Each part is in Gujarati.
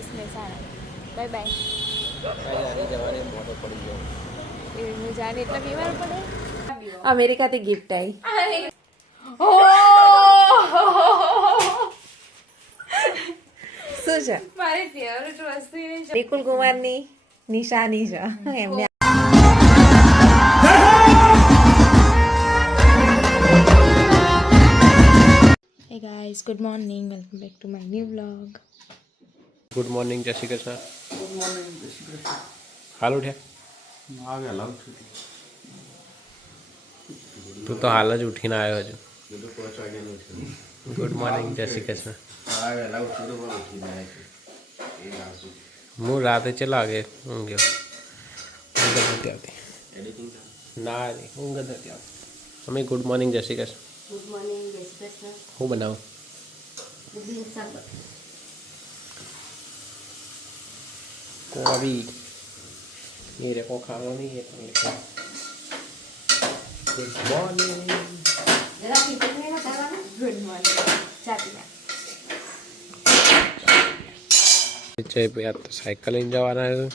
જઈશ મહેસાણા. Bye bye. હું જાણે એટલા બીમાર પડે. અમેરિકાથી ગિફ્ટ આવી. શું છે? મારી ફેવરેટ વસ્તુ નિકુલ કુમારની નિશાની છે એમને. Hey guys, good morning. Welcome back to my new vlog. Good morning જય શ્રી કૃષ્ણ. ગુડ મોર્નિંગ જય શ્રી કૃષ્ણ. હાલ ઉઠ્યા? હા વહેલા ઉઠ્યો. તું તો હાલ જ ઉઠીને આવ્યો હજુ. ગુડ મોર્નિંગ જય શ્રી કૃષ્ણ. હા વહેલા ઉઠ્યો તો પણ ઉઠીને આવ્યો. હું રાતે ચેલા વાગે ઊંઘ્યો? ઊંઘ જ નથી આવતી. ના રે ઊંઘ જ નથી આવતી. અમે ગુડ મોર્નિંગ જય શ્રી કૃષ્ણ. ગુડ મોર્નિંગ જય શ્રી કૃષ્ણ. હું બનાવું? દૂધનું શાક. को अभी मेरे को खाना नहीं है तो मेरे को गुड मॉर्निंग. જરા ખીચડી નહીં ખાવાના. Good morning. ચા પીવા. जय भैया तो साइकिल लઈને જવાના છે.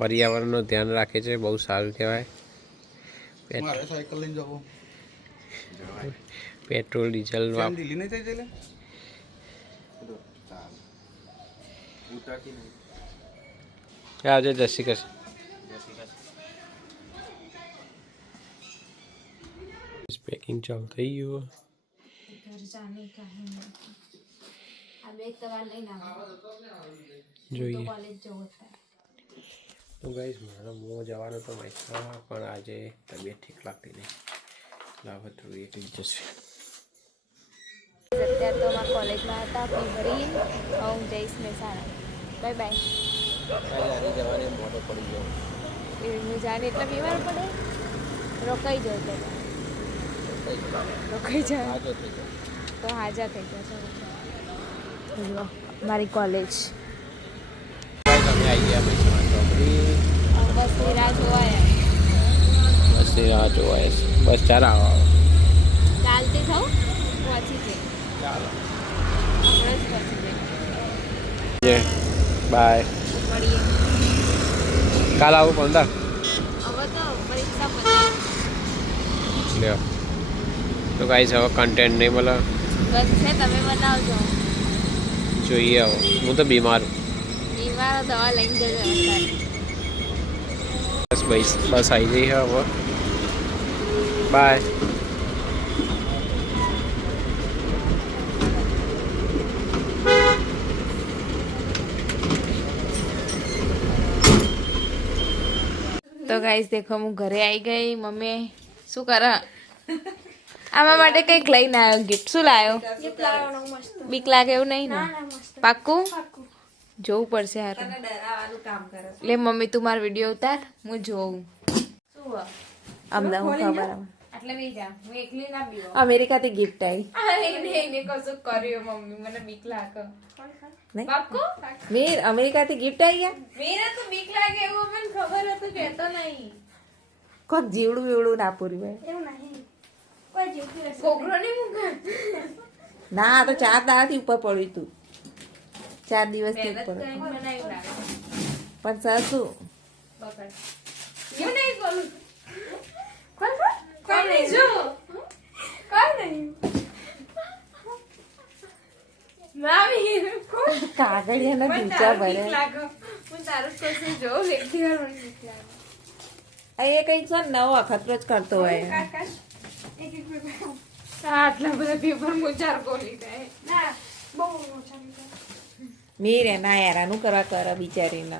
પર્યાવરણનું ધ્યાન રાખે છે, બહુ સારું કહેવાય. મારે સાયકલ લઈને જવું. પેટ્રોલ ડીઝલ દિલ્હી નહીં થઈ જલે. આવજો જય શ્રી કૃષ્ણ. પેકિંગ ચાલુ થઈ ગયું. ઘર જાને કાહે આ બેગ તમારે લઈને આવો. જોઈએ કોલેજ જવું હતા. તો ગાઈસ મારા મો જવાનું તો મહેસાણા, પણ આજે તબિયત ઠીક લાગતી નહીં. લાવ થોડું એકલી જશે. અત્યારે તો અમારા કોલેજમાં હતા. ફી ભરી હું જઈશ મહેસાણા. Bye bye. જવાની મોટો પડી ગયો. હું જાણે એટલા બીમાર પડે. રોકાઈ જાવ તો રોકાઈ જાવ તો હાજર થઈ જશે. મારી કોલેજ તમે આવી ગયા મહેસાણા ચોકડી. બસની રાહ જોવાય. બસની રાહ જોવાય. બસ ચાલ આવો આવો. ચાલતી થવું પહોંચી જઈ. ચાલો હમણાં જ પહોંચી જઈ. બાય. મળીએ. કાલ આવું 15. હવે તો પરીક્ષા પછી લ્યો તો ગાઈસ હવે કન્ટેન્ટ નહીં મળે. બસ છે તમે બનાવજો. જોઈએ હવે. હું તો બીમાર છું. બીમાર દવા લઈને જજો અત્યારે. બસ બસ આવી જઈ છે હવે. બાય. તો ગાઈસ દેખો હું ઘરે આવી ગઈ. મમ્મી શું કરે? આમાં માટે કંઈક લઈને આવ્યો ગિફ્ટ. શું લાવ્યો? બીક લાગે એવું નહીં ને? પાક્કું જોવું પડશે. હારું લે મમ્મી તું મારો વિડીયો ઉતાર, હું જોઉં. અમને હું ખબર એટલે બી જા હું એકલી ના બીવો. અમેરિકાથી ગિફ્ટ આવી. અરે નહીં કશું કર્યું મમ્મી, મને બીક લાગે. પાક્કું મીર અમેરિકાથી ગિફ્ટ આવી ગયા. મીરે તો બીક લાગે એવું મને ખબર હતું, કહેતો નહીં. કોક જીવડું બીવડું ના પૂર્યું હોય એવું નહીં. કોઈ જીવડું છોકરો નહીં મૂકે ના. તો 4 દાડાથી ઉપર પડ્યું તું. 4 દિવસથી ઉપર પણ સાસુ પકડ નહીં કરું. કોઈ નહીં જો કોઈ નહીં કાગળિયાના દૂચા ભરે. હું તારું કશું જોઉં એકથી વાર મને બીક લાગે. એ કઈ છે નવો અખતરો જ કરતો હોય. આટલા બધા પેપર મુચાર બોલી જાય. મીર ના યાર આનું કરવા કર બિચારીને.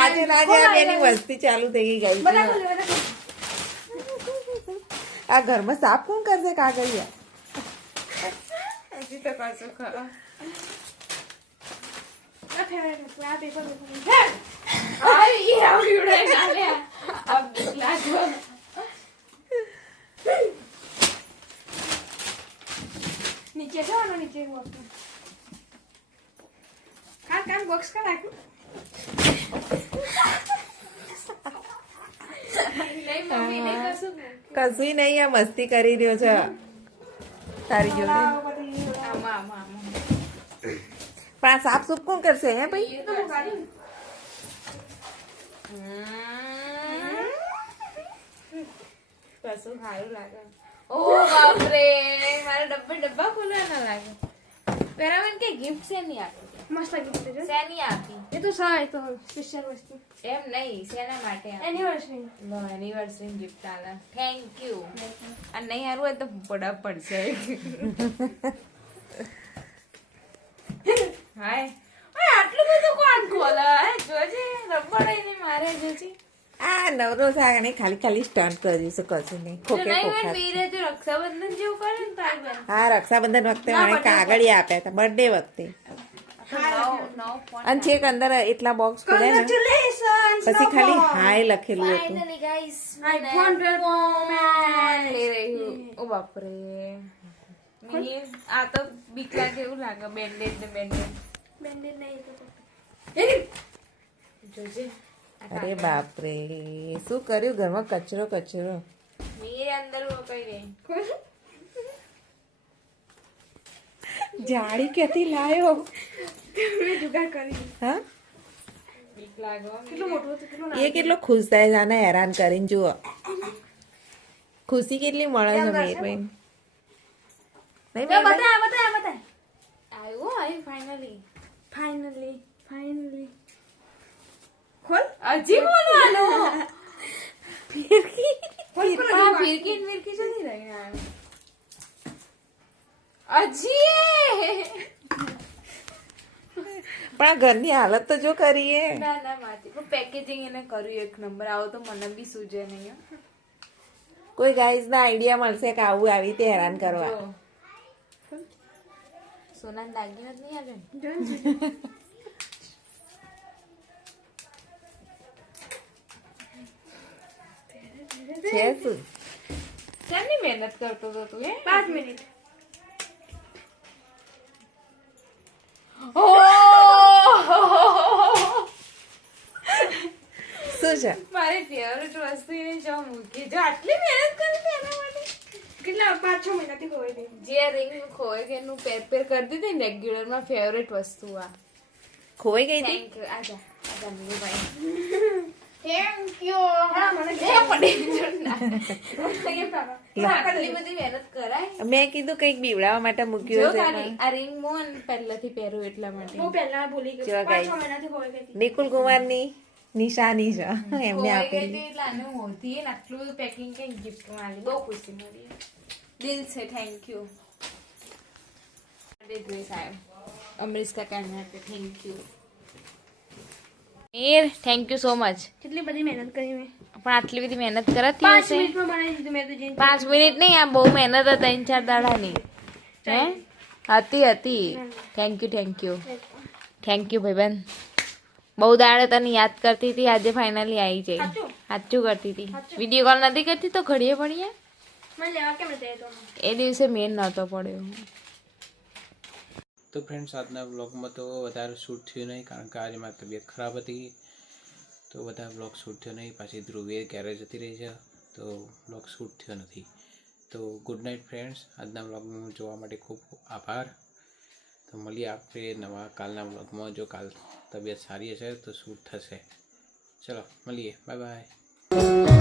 આજે એની વસ્તી ચાલુ થઈ ગઈ. આ ઘરમાં સાફ કોણ કરશે કાગળિયા? હજી તો કરશો ખરા. નીચે જવાનું. નીચે કશું નહીં, આ મસ્તી કરી રહ્યો છે તારી જોડે. પણ આ સાફ સૂફ કોણ કરશે હે ભાઈ? કશું સારું લાગે. ઓ બાપરે, મારા ડબ્બા ખોલવાના લાગે. પેરામન કે ગિફ્ટ છે નહીં આપી? મસ્ત ગિફ્ટ છે. શેની આપી? એ તો સાય તો સ્પેશિયલ વસ્તુ. એમ નહીં, શેના માટે આપી? એનિવર્સરી. એનિવર્સરી ગિફ્ટ આલે. Thank you. આ નહીં હારું હોય તો પડા પડશે. હાય, ઓય આટલું બધું કોણ ખોલે? જોજે રબડ એને મારે જોજે. આ નવરો સાગને ખાલી ખાલી સ્ટન્ટ કર્યું છે, કશું નહીં. ખોખે ખોખા. વીરે તો રક્ષાબંધન જેવું કરે ને તાર બેન. હા, રક્ષાબંધન વખતે મને કાગળિયા આપ્યા હતા, બર્થડે વખતે. અને છેક અંદર એટલા બોક્સ ખોલ્યા ને પછી ખાલી હાય લખેલું હતું. આઈફોન 12 લઈ રહ્યું. ઓ બાપરે, આ તો બીક લાગે એવું લાગે. બેન્ડેડ ને બેન્ડેડ. બેન્ડેડ નહીં તો જોજે. અરે બાપરે, શું કર્યું ઘરમાં? કચરો કચરો. મીર અંદર કઈ ગઈ. જાળી ક્યાંથી લાયો? મેં જુગાડ કરી. હા, બીક લાગે. કેટલું મોટું હતું, કેટલું એ કેટલો ખુશ થાય છે આને હેરાન કરીને. જુઓ ખુશી કેટલી મળે છે મીરભાઈ. નહીં મીરભાઈ? બતા. આવ્યું ફાઇનલી. ફાઇનલી ખોલ. હજી બોલવાનું. ફિરકી ફિરકી જતી રહી. હજી પણ આ ઘરની હાલત તો જો કરીએ. ના ના માતી, પણ પેકેજિંગ એને કર્યું એક નંબર. આવો તો મને બી સૂજે નહીં. કોઈ ગાઈઝ ના આઈડિયા મળશે કે આવું આવી રીતે હેરાન કરવા. સોના દાગીના જ નહીં આવે ને? છે શું? શેની મહેનત કરતો હતો તું? 5 મિનિટ. શું છે? મારી ફેવરેટ વસ્તુ એને જો મૂકી. જો આટલી મહેનત કરી હતી એના માટે. કેટલા 5-6 મહિનાથી ખોવાઈ ગઈ. જે રિંગ ખોય કે એનું પેર કરતી હતી ને રેગ્યુલર માં ફેવરેટ વસ્તુ આ. ખોવાઈ ગઈ હતી? Thank you. આજા મીરુભાઈ. Thank you. હા, મને આટલી બધી મહેનત કરાય. મેં કીધું કંઈક બીવડાવવા માટે જો મૂક્યું છે. ખાલી આ રિંગ મોન પહેલાથી પહેરું એટલા માટે. હું પહેલા ભૂલી ગઈ. જો 5-6 guys. મહિનાથી ખોવાઈ ગઈ. નિકુલ કુમારની નિશાની છે એમને ખોવાઈ આપેલી. ગઈ એટલે આને હોતી ને આટલું બધું પેકિંગ કઈ ગિફ્ટ મારી. બહુ ખુશી મળી. દિલ છે. Thank you. ડ્રેસ આવ્યો અમરીશ કાકા માટે. Thank you Mir. Thank you so much. કેટલી બધી મહેનત કરી મેં. પણ આટલી બધી મહેનત કરાતી 5 હશે? મિનિટમાં બનાવી દીધું મેં તો જઈને. 5 મિનિટ નહીં, આ બહુ મહેનત હતી. 3-4 દાડાની હે હતી. થેન્ક યુ થેન્ક યુ ભાઈબંધ. બહુ દાડે તને યાદ કરતી હતી, આજે ફાઇનલી આવી જઈ. સાચું કરતી હતી. વિડીયો કોલ નથી કરતી તો ઘડીએ પડીએ. મને લેવા કેમ નથી આવ્યો? એ દિવસે મેન નહોતો પડ્યો. તો ફ્રેન્ડ્સ, આજના બ્લોગમાં તો વધારે શૂટ થયું નહીં, કારણ કે આજે મારી તબિયત ખરાબ હતી, તો વધારે બ્લોગ શૂટ થયો નહીં. પાછી ધ્રુવે ક્યારે જતી રહી છે, તો બ્લોગ શૂટ થયો નથી. તો ગુડ નાઇટ ફ્રેન્ડ્સ. આજના બ્લોગનું જોવા માટે ખૂબ ખૂબ આભાર. તો મળીએ આપણે નવા કાલના બ્લોગમાં. જો કાલ તબિયત સારી હશે તો શૂટ થશે. ચલો મળીએ. Bye bye.